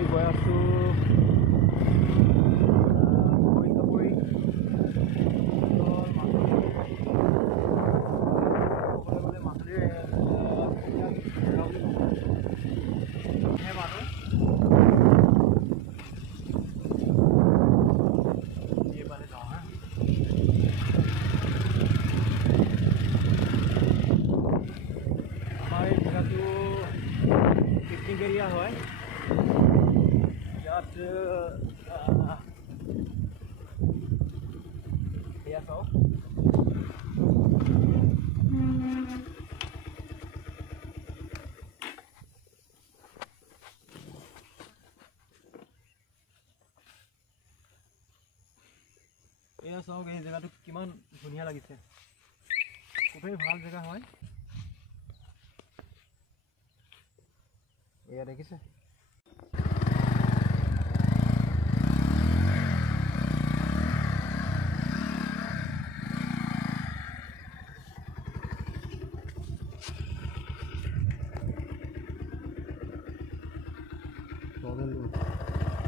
আমি গৈ আছোঁ বগৰী পিকনিক এৰিয়া হয় ইয়াত এয়া চাওক এয়া চাওক এই জেগাটো কিমান ধুনীয়া লাগিছে খুবেই ভাল জেগা হয় এয়া দেখিছে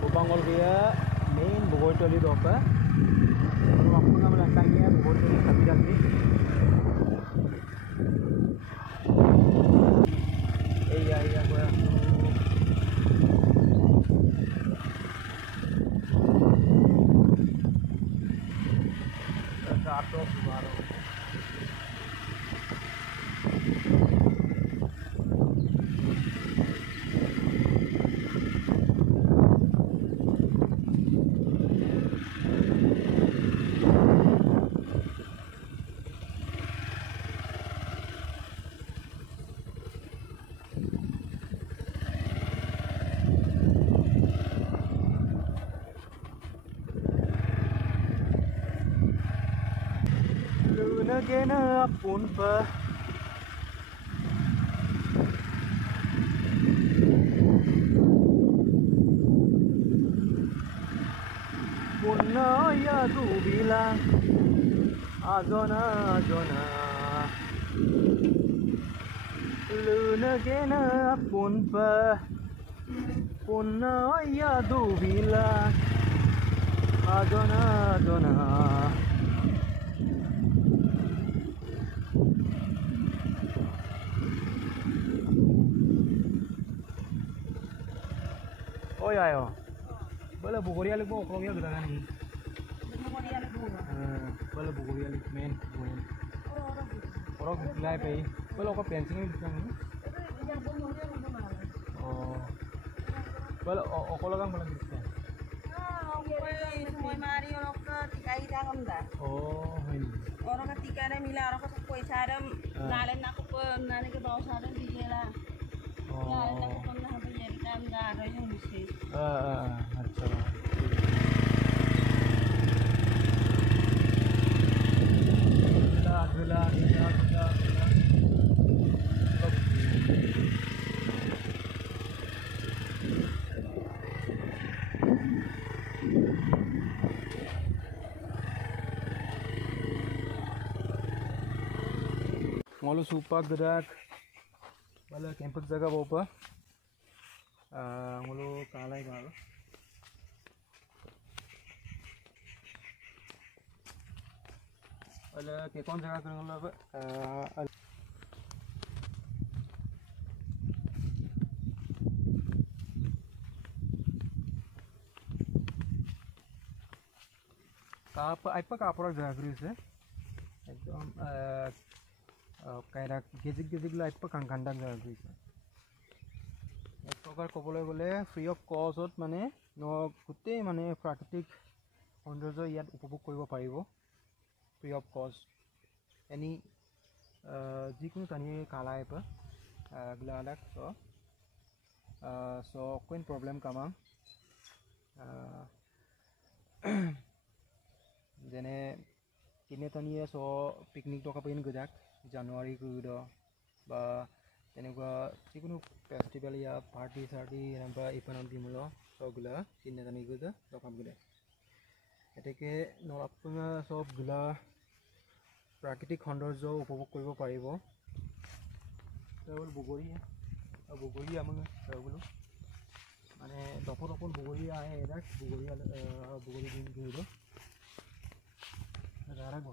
Bubangol kaya main bogor tali dopa waktu kami langkahnya bogor tali tapi lagi iya gua satu baru Gena pun pa punna ya tu bilang azona luna gena pun pa punna ya tu bilang azona Oi ayo, boleh bukuria lagi mau kalau kita kan ini. Boleh bukuria lagi main. Orang mulai pergi, boleh kau pensiun ini kan ini. Oh, boleh kalau kan boleh bisa. Semua mari orang ke tiga idang dah. Oh, ini. Orang ketiga ni mila orang ke kue sadam, nalen aku pun nalen ke bawah sadam di jalan. Nalen aku pun nak berjadi dah ada yang mesti. अच्छा Ngolo supak gerak bala campus jaga bopa ngolo kalai bal bala ke kon jaga kan ngolo apa kapora jaga kris ekdom kayak gejik lah apa kandang jaga kris এক প্রকার কবলৈ গলে free of কস্টত মানে গোটেই মানে প্ৰাকৃতিক সৌন্দৰ্য ইয়াত উপভোগ কৰিব পাৰিব ফ্রি অফ কস্ট এনি যিকোনো পানী কালাই পা গলালাক সো কোন প্ৰবলেম কামা যেনে কিনে তানিয়ে সো পিকনিক টকা পেন গজাক জানুৱাৰী গুদ বা তেনেকুৱা যিকোনো ফেষ্টিভেল या পাৰ্টি সাৰ্টি এনেবা ইপনাম দিমুল সবগুলা কিনে জানি গজা দকাম গলে এতেকে নৰাপনা সবগুলা প্ৰাকৃতিক সৌন্দৰ্য উপভোগ কৰিব পাৰিব কেৱল বগৰী আমি বলো মানে দপত বগৰী আহে এটাক বগৰী দিন ঘূৰিব ৰাখব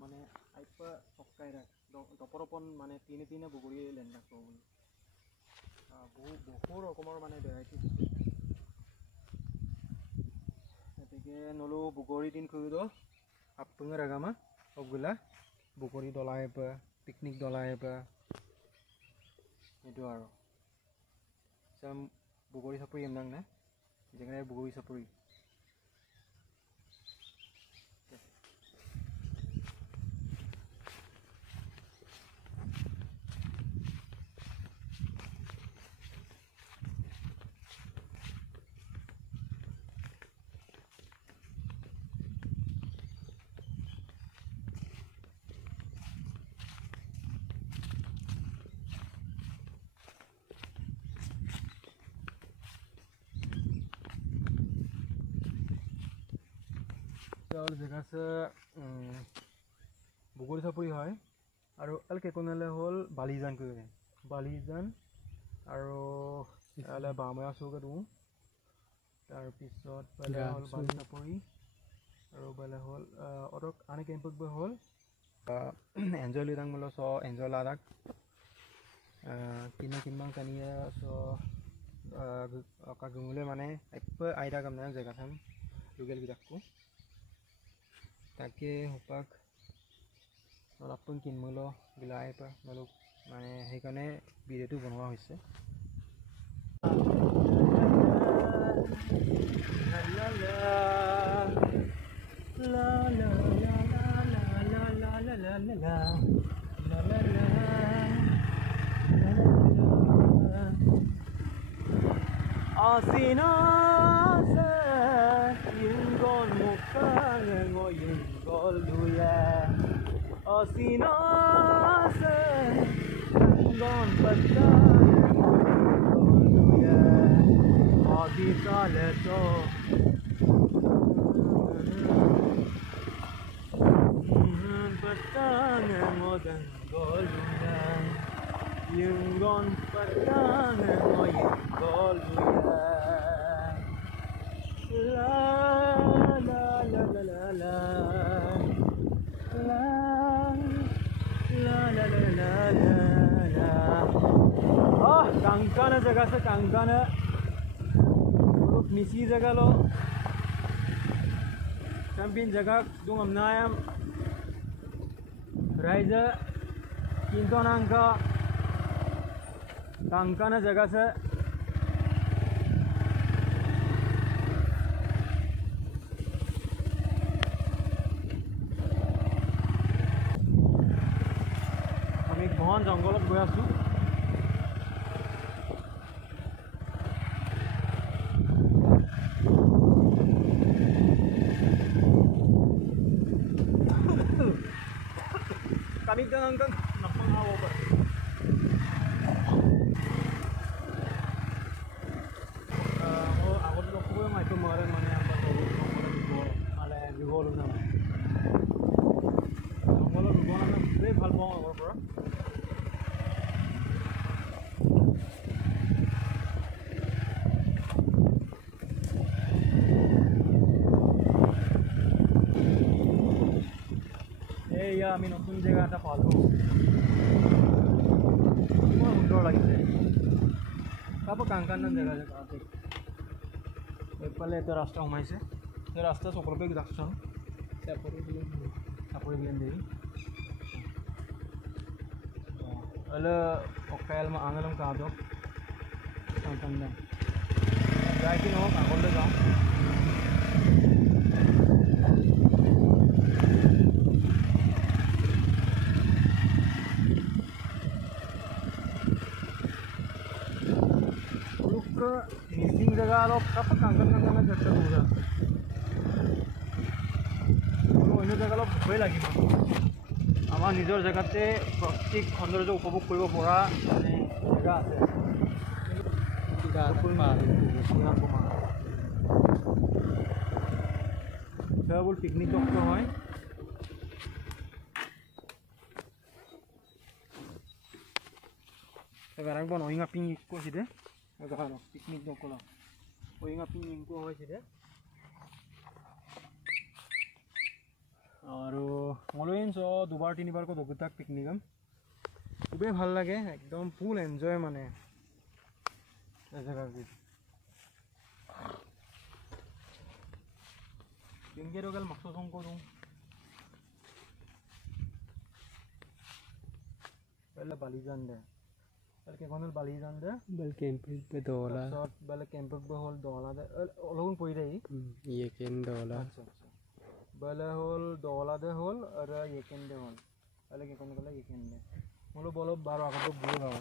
মানে আইপা পকাই ৰাখ দপৰপন মানে তিনে বগৰী লেন ৰাখব বহু ৰকমেৰ মানে ভেৰাইটি গতিকে নলো বগৰী দিন ঘূৰিব আপঙে ৰাগামা সবগুলা বগৰী দলাই পা পিকনিক দলাই পা itu aro sam bugori sapuri emdang na jengane bugori sapuri জেগা আছে বগৰী চাপৰি হয় আৰু এলকে কোনালে হ'ল বালিজান কয় বালিজান আৰু এলে বাময়া চৌকে দিওঁ তাৰপিছত বেলে হ'ল বালি চাপৰি আৰু বেলে হ'ল অৰক আনে কেম্পক বে হ'ল এনজয় লিদাং মল চ এনজয় লাদাক কিনবাং কানিয়া চ কাগুলে মানে এপ আইডা কামনা জেগা থাম লুগেল বিদাকো তাকে হোপাক অলপমান কিনমূল বিলাই পা অলপ মানে সেইকাৰণে ভিডিঅ'টো বনোৱা হৈছে Asinase gon patta ya adi saleto patta ngodan golya yungon patta ngoyin golya la la la la la la कांकाना जगह से कांकाना मिसी जगह लो चैंपियन जगह दूं हमनायम राइजा किंतो नांका कांकाना जगह से हम एक बहुत जंगल गई आसो kami jangan napang hawa ba agor loko ba mai to mare mane amba to male rigol na mangolo rigol na be bhal paw agor pora আমি নতুন জায়গা এটা পালো খুব সুন্দর লাগিছে তারপর কাঙ্কান জায়গা জায়গাতে এপালে এটা রাস্তা সোমাইছে এই রাস্তা সকলকে যাচ্ছন চাপৰি বিলেন দেৰি হলে অকাল মা আঙলম কাঁদক কাঙ্কান যাই কি নহওক আগলৈ যাওঁ मिसिंग जगह लो कब कांगन जगह पूरा अन्य जगह लो भय লাগিব আমার নিজের জায়গাতে প্রাকৃতিক সৌন্দর্য উপভোগ কৰিব পৰা মানে জায়গা আছে কেবল পিকনিক করতে হয় এবার একবার নইঙ্গা পিং কইছি দে Agak piknik dong kalau. Oh ingat piknik ko hoy sih আৰু মলৈন চ দুবাৰ তিনিবাৰ কো দগুতাক পিকনিকম খুবেই ভাল লাগে একদম ফুল এনজয় মানে জায়গা কি দিনকে রগাল মাছ সং করুম पहले बाली जान दे पहले के कोनल बाली जान दे बल कैंप पे दोला शॉट पहले कैंप पे होल दोला दे लोगन पई रही ये केन दोला अच्छा अच्छा पहले होल दोला दे होल और ये केन दे होल पहले के कोनल ये केन दे मोलो बोलो 12 आगे तो बुल गावा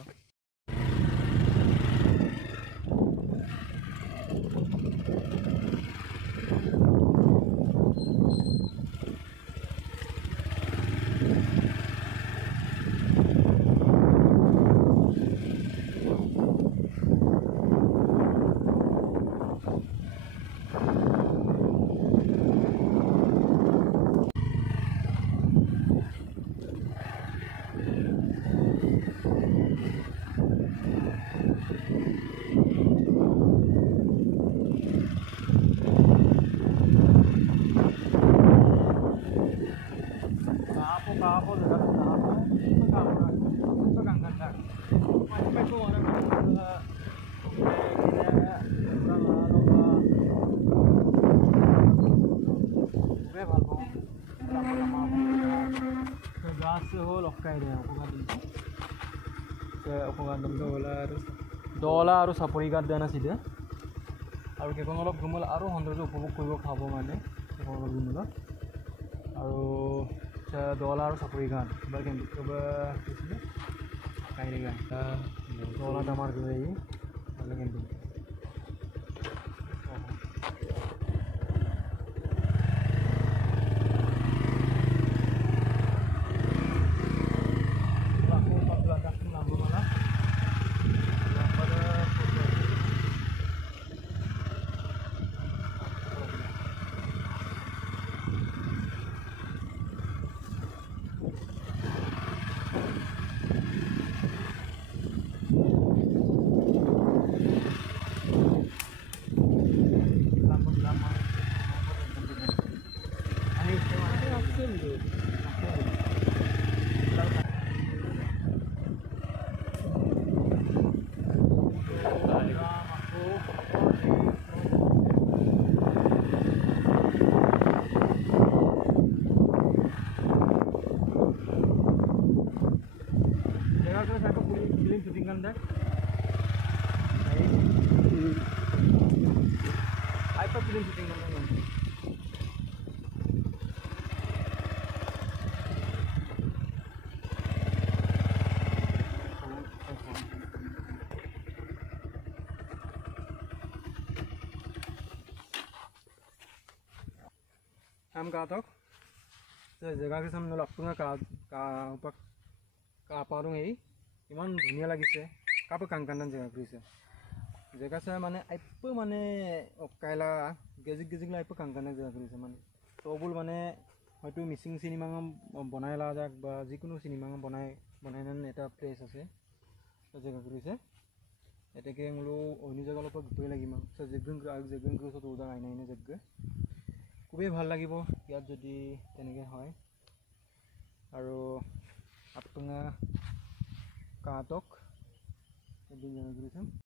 Apa juga apa itu kan kan macam itu orang ডলা আৰু চাপৰি গাত দেন আছে আৰু কেইখন অলপ ঘুমল আৰু সৌন্দৰ্য উপভোগ কৰিব খাব মানে কেইখন অলপ ঘুমল আৰু ডলা আৰু চাপৰি গাত এবাৰ কেম্প কাইৰে গান ডলা দামাৰ গৈ ভালে camp shooting kan deh apa film shooting kan हम कहा था जगह के सामने लगूंगा का पारूँ यही ইমান ধুনীয়া লাগিছে কাপো কাংকানন জায়গা কৰিছে জায়গা চাই মানে আইপ মানে অকাইলা গেজিক গেজিকলা আইপ কাংকানা জায়গা কৰিছে মানে তবুল মানে হয়তো মিসিং সিনেমা বনাই লা যাক বা যিকোনো সিনেমা বনাইন এটা প্লেস আছে জায়গা কৰিছে এটাকে মলো অন্য জায়গা অলপ ঘুৰিব লাগিব জেগন কৰিছে তো উদা আইনাইনে জেগগে খুবেই ভাল লাগিব ইয়াত যদি তেনেকে হয় আৰু আপুনা Katok, jadi jangan